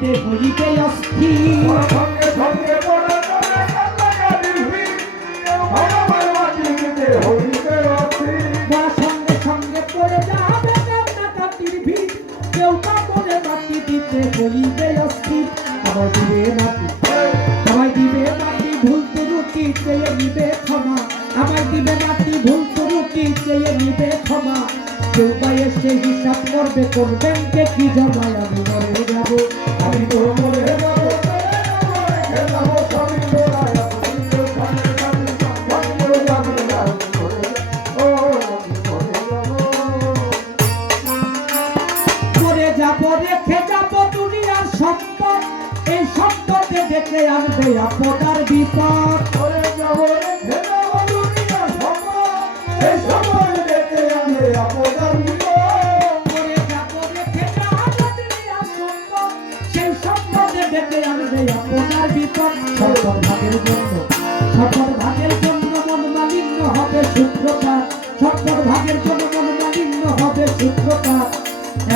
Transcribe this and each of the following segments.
দিতে হইবে অস্থির। সঙ্গে সঙ্গে পড়ে যাবে কান্নাকাটির ভিড়, কেউ আমার মাটি দিতে হইবে অস্থির। সঙ্গে সঙ্গে পড়ে যাবে কান্নাকাটির ভিড়, কেউ কাপড়ে মাটি দিতে হইবে অস্থির। আমায় দিবে মাটি, আমায় দিবে মাটি, ভুল ত্রুটি চেয়ে নিবে ক্ষমা। আমায় দিবে মাটি, ভুল ত্রুটি চেয়ে নিবে ক্ষমা। কেউ বা এসে হিসাব করবে, করবেন কে কি জমায়। আমি মরে যাব, আমি তো মরে যাব, রেখে যাব সবই গোড়ায়। মরে যাব, রেখে যাব দুনিয়ার সম্পদ, এই সম্পদে ডেকে আনবে আপদার বিপদ। মরে যাব, রেখে যাব দুনিয়ার সম্পদ, এই সম্পদ ডেকে আনবে আপদার বিপদ। মরে যাব, রেখে যাব দুনিয়ার সম্পদ, সেই সম্পদে ডেকে আনবে আপদার বিপদ। সম্পদ ভাগের জন্য, সম্পদ ভাগের জন্য মন মালিন্য হবে সূত্রপাত। সম্পদ ভাগের জন্য মন মালিন্য হবে সূত্রপাত।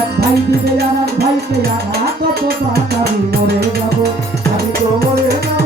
এক ভাই দিবে আর এক ভাইকে আঘাত, কত আমি মরে যাব, আমি তো মরে যাব,